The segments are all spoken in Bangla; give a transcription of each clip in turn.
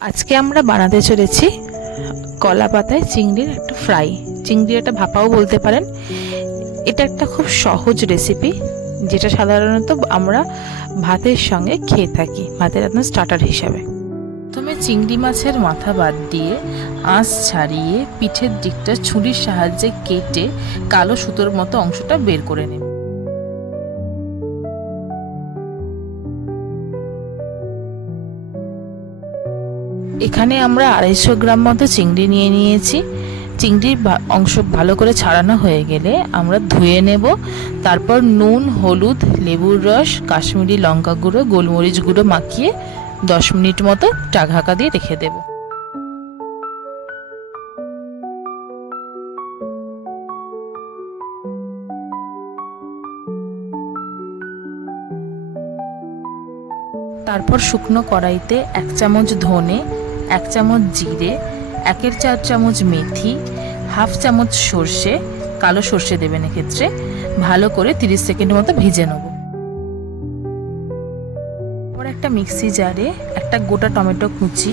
আজকে আমরা বানাতে চলেছি কলা পাতায় চিংড়ির একটা ফ্রাই, চিংড়ির একটা ভাপাও বলতে পারেন। এটা একটা খুব সহজ রেসিপি, যেটা সাধারণত আমরা ভাতের সঙ্গে খেয়ে থাকি, ভাতের একদম স্টার্টার হিসাবে। প্রথমে চিংড়ি মাছের মাথা বাদ দিয়ে আঁশ ছাড়িয়ে পিঠের দিকটা ছুরির সাহায্যে কেটে কালো সুতোর মতো অংশটা বের করে নেব। এখানে আমরা 250 গ্রাম মতো চিংড়ি নিয়ে নিয়েছি। চিংড়ির অংশ ভালো করে ছাড়ানো হয়ে গেলে আমরা ধুয়ে নেব। তারপর নুন, হলুদ, লেবুর রস, কাশ্মীরি লঙ্কা গুঁড়ো, গোলমরিচ গুঁড়ো মাখিয়ে 10 মিনিট মতো ঢাকা দিয়ে রেখে দেব। তারপর শুকনো কড়াইতে 1 চামচ ধনে, 1 চামচ জিরে, 1/4 চামচ মেথি, 1/2 চামচ সর্ষে, কালো সর্ষে দেবেন এক্ষেত্রে, ভালো করে 30 সেকেন্ড মতো ভিজে নেব। পর একটা মিক্সি জারে একটা গোটা টমেটো কুচি,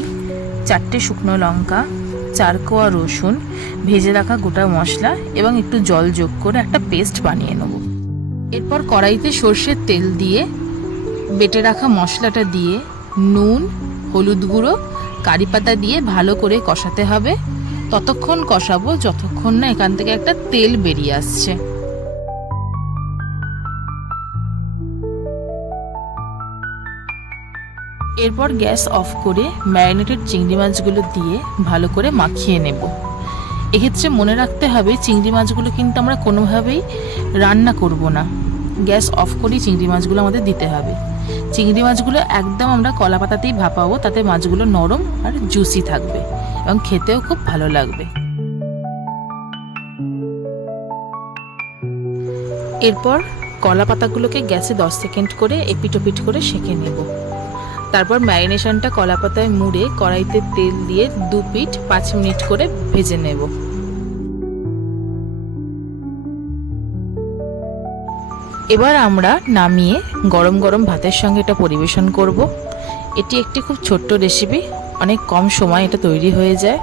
4টে শুকনো লঙ্কা, 4 কোয়া রসুন, ভেজে রাখা গোটা মশলা এবং একটু জল যোগ করে একটা পেস্ট বানিয়ে নেব। এরপর কড়াইতে সর্ষের তেল দিয়ে বেটে রাখা মশলাটা দিয়ে নুন, হলুদ গুঁড়ো, কারি পাতা দিয়ে ভালো করে কষাতে হবে। ততক্ষণ কষাবো যতক্ষণ না এখান থেকে একটা তেল বেরিয়ে আসছে। এরপর গ্যাস অফ করে ম্যারিনেটেড চিংড়ি মাছগুলো দিয়ে ভালো করে মাখিয়ে নেব। এক্ষেত্রে মনে রাখতে হবে চিংড়ি মাছগুলো কিন্তু আমরা কোনোভাবেই রান্না করব না, গ্যাস অফ করেই চিংড়ি মাছগুলো আমাদের দিতে হবে। চিংড়ি মাছগুলো একদম আমরা কলা পাতাতেই ভাপাবো, তাতে মাছগুলো নরম আর জুসি থাকবে এবং খেতেও খুব ভালো লাগবে। এরপর কলা পাতাগুলোকে গ্যাসে 10 সেকেন্ড করে এপিট ওপিট করে সেঁকে নেব। তারপর ম্যারিনেশনটা কলা পাতায় মুড়ে কড়াইতে তেল দিয়ে 2 পিঠ 5 মিনিট করে ভেজে নেব। এবার আমরা নামিয়ে গরম গরম ভাতের সঙ্গে এটা পরিবেশন করব। এটি একটি খুব ছোট্ট রেসিপি, অনেক কম সময় এটা তৈরি হয়ে যায়।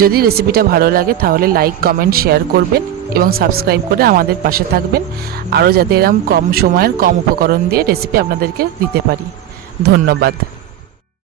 যদি রেসিপিটা ভালো লাগে তাহলে লাইক, কমেন্ট, শেয়ার করবেন এবং সাবস্ক্রাইব করে আমাদের পাশে থাকবেন, আরও যাতে এরকম কম সময়ের কম উপকরণ দিয়ে রেসিপি আপনাদেরকে দিতে পারি। ধন্যবাদ।